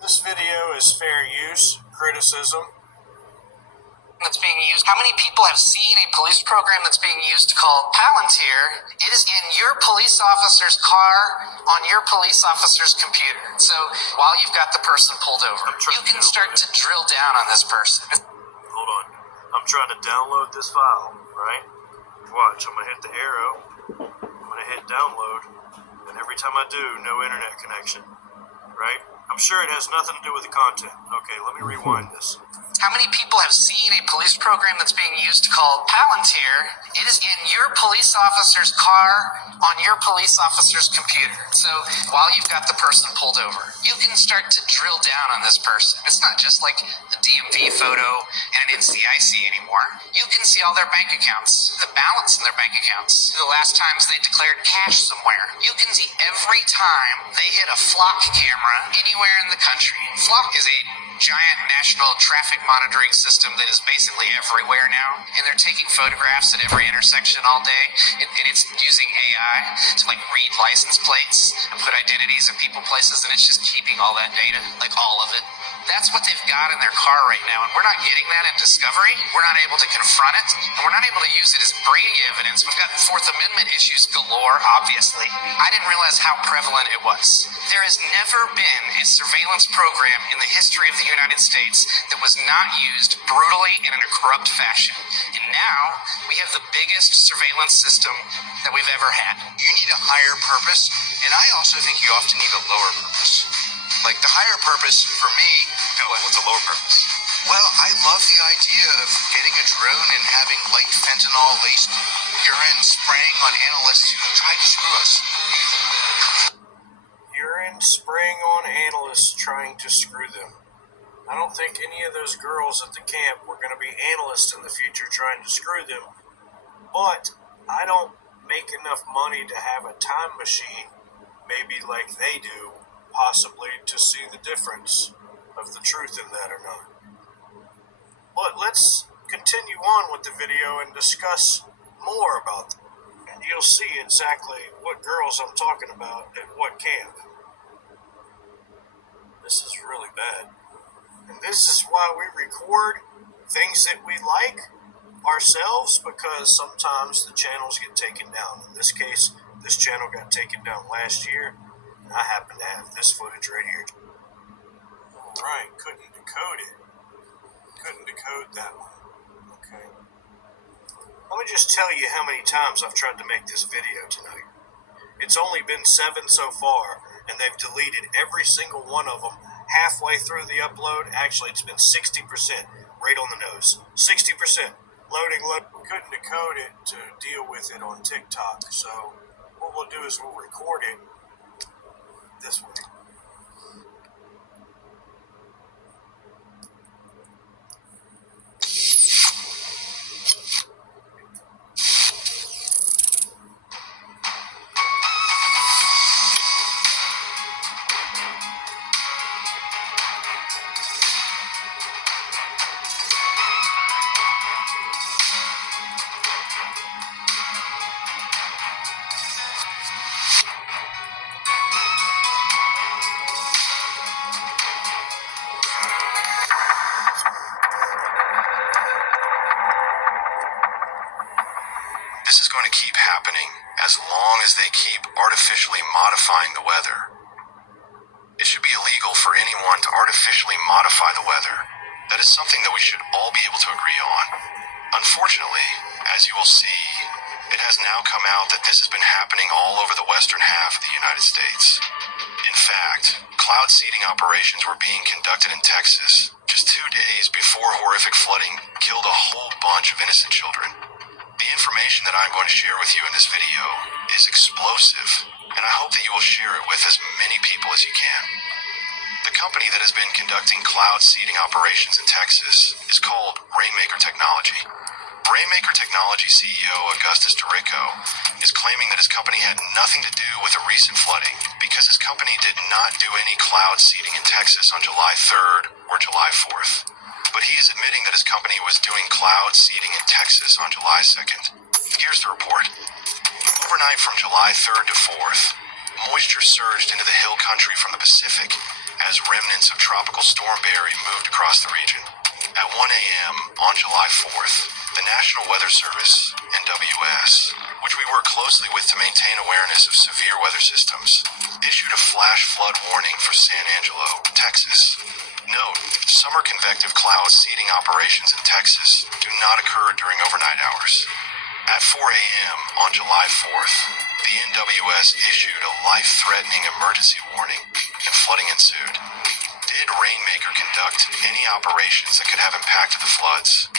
This video is fair use, criticism. That's being used. How many people have seen a police program that's being used called Palantir? It is in your police officer's car on your police officer's computer. So while you've got the person pulled over, you can start to drill down on this person. Hold on. I'm trying to download this file, right? Watch, I'm gonna hit the arrow. I'm gonna hit download. And every time I do, no internet connection, right? I'm sure it has nothing to do with the content. Okay, let me rewind this. How many people have seen a police program that's being used called Palantir? It is in your police officer's car on your police officer's computer. So while you've got the person pulled over, you can start to drill down on this person. It's not just like the DMV photo and an NCIC anymore. You can see all their bank accounts, the balance in their bank accounts, the last times they declared cash somewhere. You can see every time they hit a flock camera anywhere in the country. Flock is a giant national traffic monitoring system that is basically everywhere now, and they're taking photographs at every intersection all day, and it's using AI to like read license plates and put identities of people, places, and it's just keeping all that data, like all of it. That's what they've got in their car right now, and we're not getting that in discovery. We're not able to confront it, and we're not able to use it as Brady evidence. We've got Fourth Amendment issues galore, obviously. I didn't realize how prevalent it was. There has never been a surveillance program in the history of the United States that was not used brutally and in a corrupt fashion. And now we have the biggest surveillance system that we've ever had. You need a higher purpose, and I also think you often need a lower purpose. Like the higher purpose for me, what's a lower purpose? Well, I love the idea of getting a drone and having light fentanyl-laced urine spraying on analysts who try to screw us. Urine spraying on analysts trying to screw them. I don't think any of those girls at the camp were going to be analysts in the future trying to screw them. But I don't make enough money to have a time machine, maybe like they do, possibly to see the difference of the truth in that or not. But let's continue on with the video and discuss more about them. And you'll see exactly what girls I'm talking about at what camp. This is really bad. And this is why we record things that we like ourselves, because sometimes the channels get taken down. In this case, this channel got taken down last year, and I happen to have this footage right here. Alright, couldn't decode it. Couldn't decode that one. Okay. Let me just tell you how many times I've tried to make this video tonight. It's only been 7 so far, and they've deleted every single one of them halfway through the upload. Actually, it's been 60%, right on the nose. 60%. Loading. We couldn't decode it to deal with it on TikTok, so what we'll do is we'll record it this way. This is going to keep happening as long as they keep artificially modifying the weather. It should be illegal for anyone to artificially modify the weather. That is something that we should all be able to agree on. Unfortunately, as you will see, it has now come out that this has been happening all over the western half of the United States. In fact, cloud seeding operations were being conducted in Texas just 2 days before horrific flooding killed a whole bunch of innocent children. The information that I'm going to share with you in this video is explosive, and I hope that you will share it with as many people as you can. The company that has been conducting cloud seeding operations in Texas is called Rainmaker Technology. Rainmaker Technology CEO Augustus Dorico is claiming that his company had nothing to do with the recent flooding because his company did not do any cloud seeding in Texas on July 3rd or July 4th. But he is admitting that his company was doing cloud seeding in Texas on July 2nd. Here's the report. Overnight from July 3rd to 4th, moisture surged into the hill country from the Pacific, as remnants of Tropical Storm Barry moved across the region. At 1 a.m. on July 4th, the National Weather Service, NWS, which we work closely with to maintain awareness of severe weather systems, issued a flash flood warning for San Angelo, Texas. Note, summer convective cloud seeding operations in Texas do not occur during overnight hours. At 4 a.m. on July 4th, the NWS issued a life-threatening emergency warning, and flooding ensued. Did Rainmaker conduct any operations that could have impacted the floods?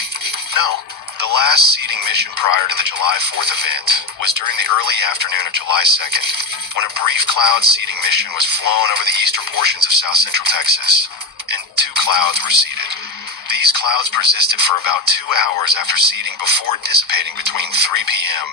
No. The last seeding mission prior to the July 4th event was during the early afternoon of July 2nd, when a brief cloud seeding mission was flown over the eastern portions of south central Texas, and 2 clouds were seeded. These clouds persisted for about 2 hours after seeding before dissipating between 3 p.m.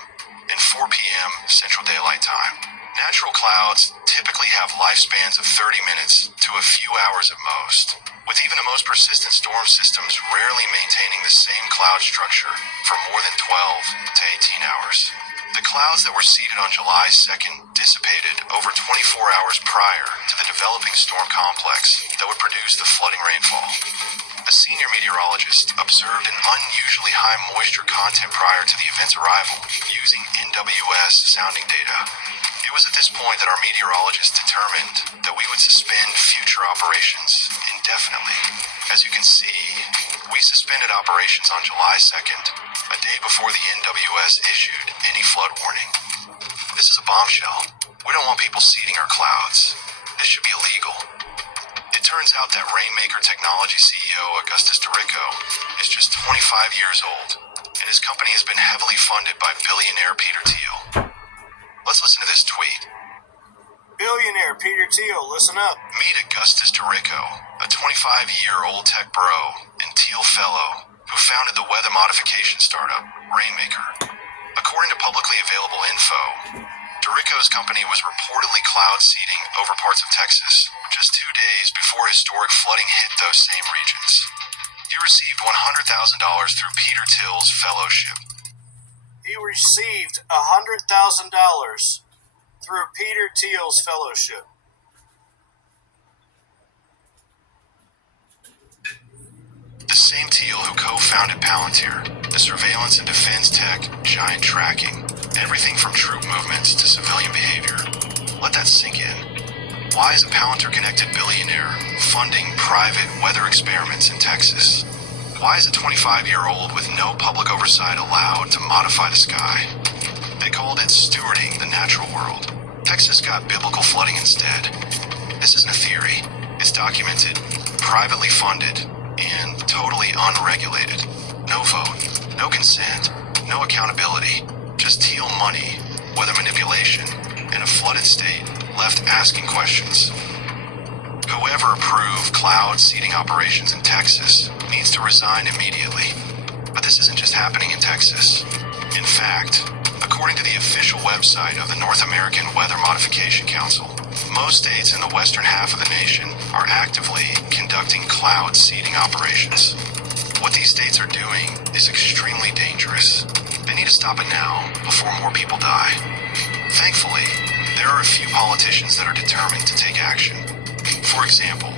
and 4 p.m. Central Daylight Time. Natural clouds typically have lifespans of 30 minutes to a few hours at most, with even the most persistent storm systems rarely maintaining the same cloud structure for more than 12 to 18 hours. The clouds that were seeded on July 2nd dissipated over 24 hours prior to the developing storm complex that would produce the flooding rainfall. A senior meteorologist observed an unusually high moisture content prior to the event's arrival using NWS sounding data. It was at this point that our meteorologists determined that we would suspend future operations indefinitely. As you can see, we suspended operations on July 2nd, a day before the NWS issued any flood warning. This is a bombshell. We don't want people seeding our clouds. This should be illegal. It turns out that Rainmaker Technology CEO Augustus DeRicco is just 25 years old, and his company has been heavily funded by billionaire Peter Thiel. Let's listen to this tweet. Billionaire Peter Thiel, listen up. Meet Augustus DeRicco, a 25-year-old tech bro and Thiel fellow who founded the weather modification startup, Rainmaker. According to publicly available info, DeRicco's company was reportedly cloud seeding over parts of Texas just 2 days before historic flooding hit those same regions. He received $100,000 through Peter Thiel's fellowship. He received $100,000 through Peter Thiel's fellowship. The same Thiel who co-founded Palantir, the surveillance and defense tech giant tracking everything from troop movements to civilian behavior. Let that sink in. Why is a Palantir-connected billionaire funding private weather experiments in Texas? Why is a 25-year-old with no public oversight allowed to modify the sky? They called it stewarding the natural world. Texas got biblical flooding instead. This isn't a theory. It's documented, privately funded, and totally unregulated. No vote, no consent, no accountability. Just Thiel money, weather manipulation, and a flooded state left asking questions. Whoever approved cloud seeding operations in Texas needs to resign immediately. But this isn't just happening in Texas. In fact, according to the official website of the North American Weather Modification Council, most states in the western half of the nation are actively conducting cloud seeding operations. What these states are doing is extremely dangerous. They need to stop it now before more people die. Thankfully, there are a few politicians that are determined to take action. For example,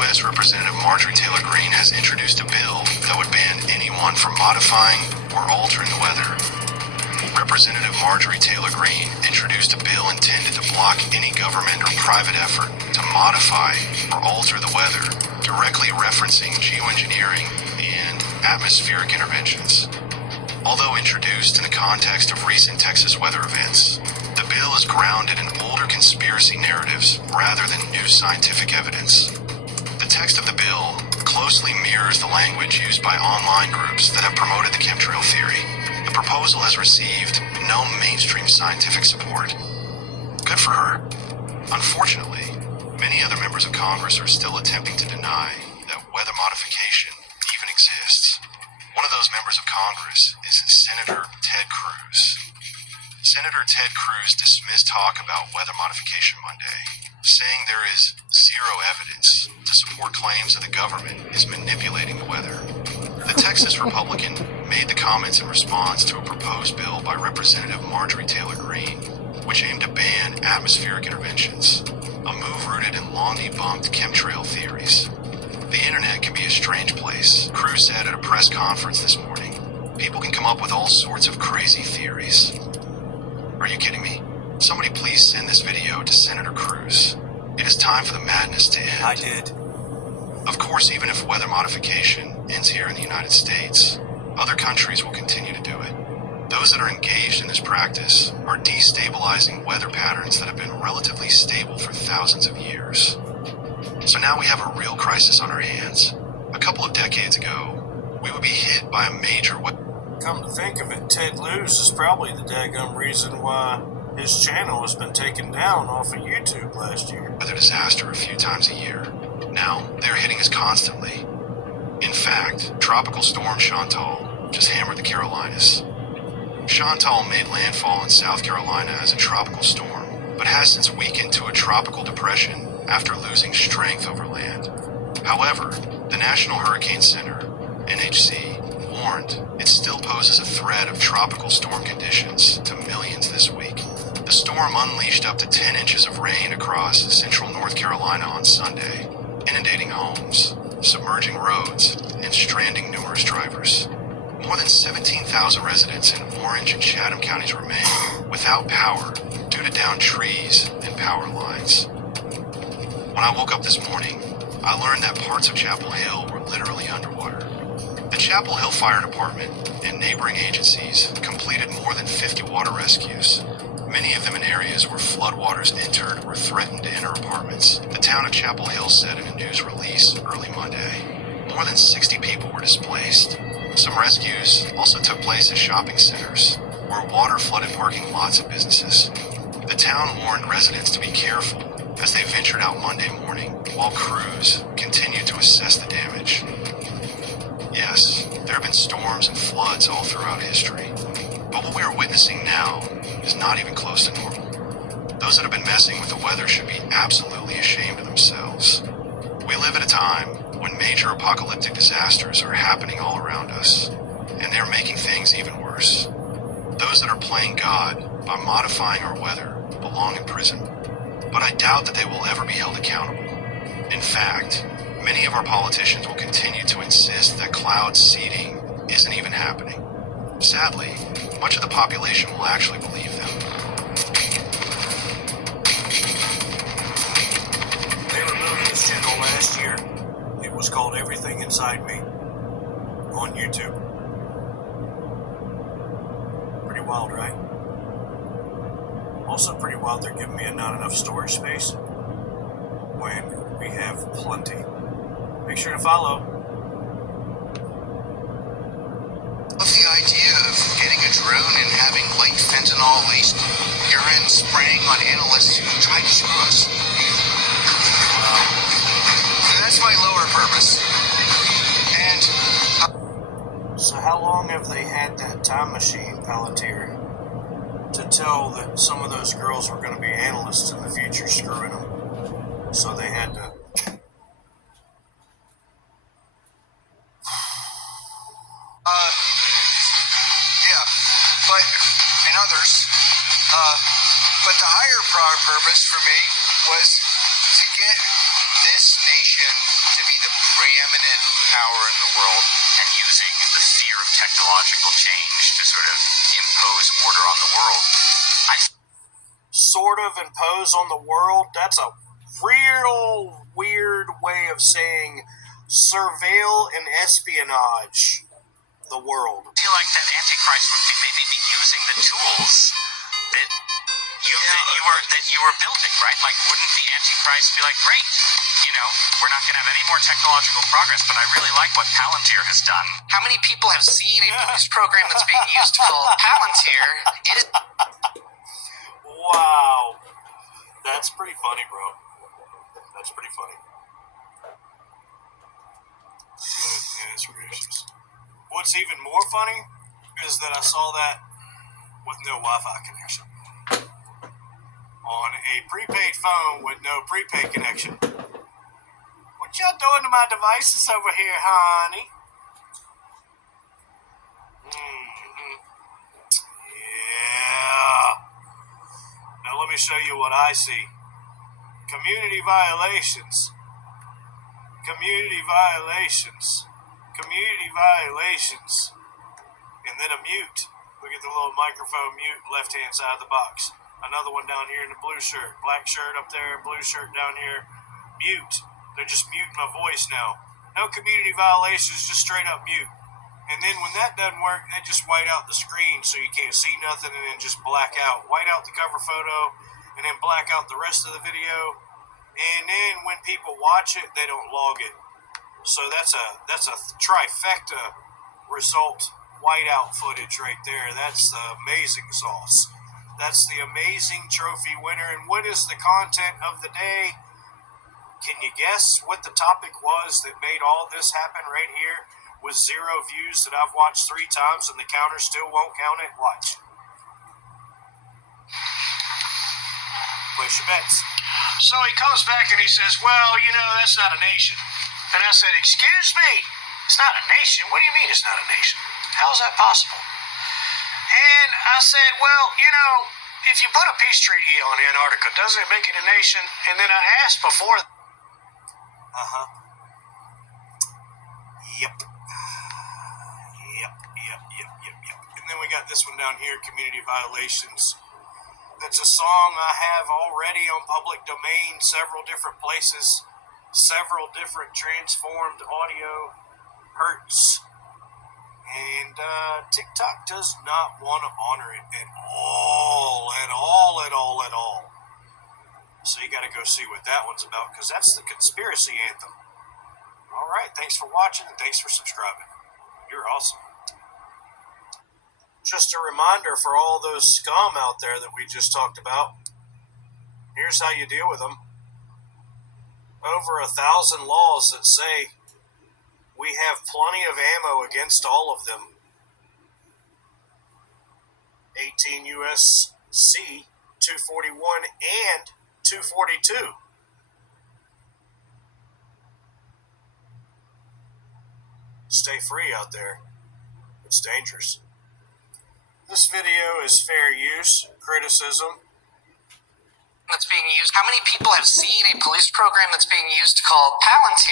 U.S. Representative Marjorie Taylor Greene has introduced a bill that would ban anyone from modifying or altering the weather. Representative Marjorie Taylor Greene introduced a bill intended to block any government or private effort to modify or alter the weather, directly referencing geoengineering and atmospheric interventions. Although introduced in the context of recent Texas weather events, the bill is grounded in older conspiracy narratives rather than new scientific evidence. The text of the bill closely mirrors the language used by online groups that have promoted the chemtrail theory. The proposal has received no mainstream scientific support. Good for her. Unfortunately, many other members of Congress are still attempting to deny that weather modification even exists. One of those members of Congress is Senator Ted Cruz. Senator Ted Cruz dismissed talk about weather modification Monday, saying there is zero evidence to support claims that the government is manipulating the weather. The Texas Republican made the comments in response to a proposed bill by Representative Marjorie Taylor Greene, which aim to ban atmospheric interventions, a move rooted in long-debunked chemtrail theories. The internet can be a strange place, Cruz said at a press conference this morning. People can come up with all sorts of crazy theories. Are you kidding me? Somebody please send this video to Senator Cruz. It is time for the madness to end. I did. Of course, even if weather modification ends here in the United States, other countries will continue to do it. Those that are engaged in this practice are destabilizing weather patterns that have been relatively stable for thousands of years. So now we have a real crisis on our hands. A couple of decades ago, we would be hit by a major Come to think of it, Ted Luz is probably the daggum reason why his channel has been taken down off of YouTube last year. weather disaster a few times a year. Now, they're hitting us constantly. In fact, Tropical Storm Chantal just hammered the Carolinas. Chantal made landfall in South Carolina as a tropical storm, but has since weakened to a tropical depression after losing strength over land. However, the National Hurricane Center, NHC, warned it still poses a threat of tropical storm conditions to millions this week. The storm unleashed up to 10 inches of rain across central North Carolina on Sunday, inundating homes, submerging roads, and stranding numerous drivers. More than 17,000 residents in Orange and Chatham counties remain without power due to downed trees and power lines. When I woke up this morning, I learned that parts of Chapel Hill were literally underwater. The Chapel Hill Fire Department and neighboring agencies completed more than 50 water rescues, many of them in areas where floodwaters entered or threatened to enter apartments. The town of Chapel Hill said in a news release early Monday. More than 60 people were displaced. Some rescues also took place at shopping centers, where water flooded parking lots of businesses. The town warned residents to be careful as they ventured out Monday morning, while crews continued to assess the damage. Yes, there have been storms and floods all throughout history, but what we are witnessing now is not even close to normal. Those that have been messing with the weather should be absolutely ashamed of themselves. We live at a time when major apocalyptic disasters are happening all around us, and they're making things even worse. Those that are playing God by modifying our weather belong in prison, but I doubt that they will ever be held accountable. In fact, many of our politicians will continue to insist that cloud seeding isn't even happening. Sadly, much of the population will actually believe them. They removed this channel last year. It was called Everything Inside Me on YouTube. Pretty wild, right? Also pretty wild they're giving me not enough storage space when we have plenty. Make sure to follow. Love the idea of getting a drone and having light fentanyl-laced urine spraying on analysts who tried to screw us. That's my lower purpose. And So how long have they had that time machine, Palantir, to tell that some of those girls were going to be analysts in the future screwing them? So they had to... yeah, but, and others, but the higher purpose for me was to get this nation to be the preeminent power in the world. And using the fear of technological change to sort of impose order on the world. Sort of impose on the world? That's a real weird way of saying surveil and espionage the world. I feel like that Antichrist would maybe be using the tools that you were building, right? Like, wouldn't the Antichrist be like, great, we're not going to have any more technological progress, but I really like what Palantir has done. How many people have seen a police program that's being used called Palantir? It is Wow. That's pretty funny, bro. That's pretty funny. Goodness gracious. What's even more funny is that I saw that with no Wi-Fi connection. On a prepaid phone with no prepaid connection. What y'all doing to my devices over here, honey? Yeah. let me show you what I see. Community violations. Community violations. Community violations. And then a mute. Look at the little microphone mute left-hand side of the box. Another one down here in the blue shirt. Black shirt up there, blue shirt down here. Mute. They're just muting my voice now. No community violations, just straight up mute. And then when that doesn't work, they just white out the screen so you can't see nothing and then just black out. White out the cover photo and then black out the rest of the video. And then when people watch it, they don't log it. So that's a trifecta result whiteout footage right there. That's the amazing sauce. That's the amazing trophy winner. And what is the content of the day? Can you guess what the topic was that made all this happen right here with 0 views that I've watched 3 times and the counter still won't count it? Watch. Place your bets. So he comes back and he says, well, you know, that's not a nation. And I said, excuse me, it's not a nation? What do you mean it's not a nation? How is that possible? And I said, well, you know, if you put a peace treaty on Antarctica, doesn't it make it a nation? And then I asked before. Yep. And then we got this one down here, community violations. That's a song I have already on public domain, several different places, several different transformed audio hertz. And TikTok does not want to honor it at all. So you got to go see what that one's about, because that's the conspiracy anthem. All right, thanks for watching and thanks for subscribing. You're awesome. Just a reminder for all those scum out there that we just talked about. Here's how you deal with them. Over 1,000 laws that say we have plenty of ammo against all of them. 18 U.S.C. 241 and 242. Stay free out there. It's dangerous. This video is fair use, criticism. That's being used. How many people have seen a police program that's being used called Palantir?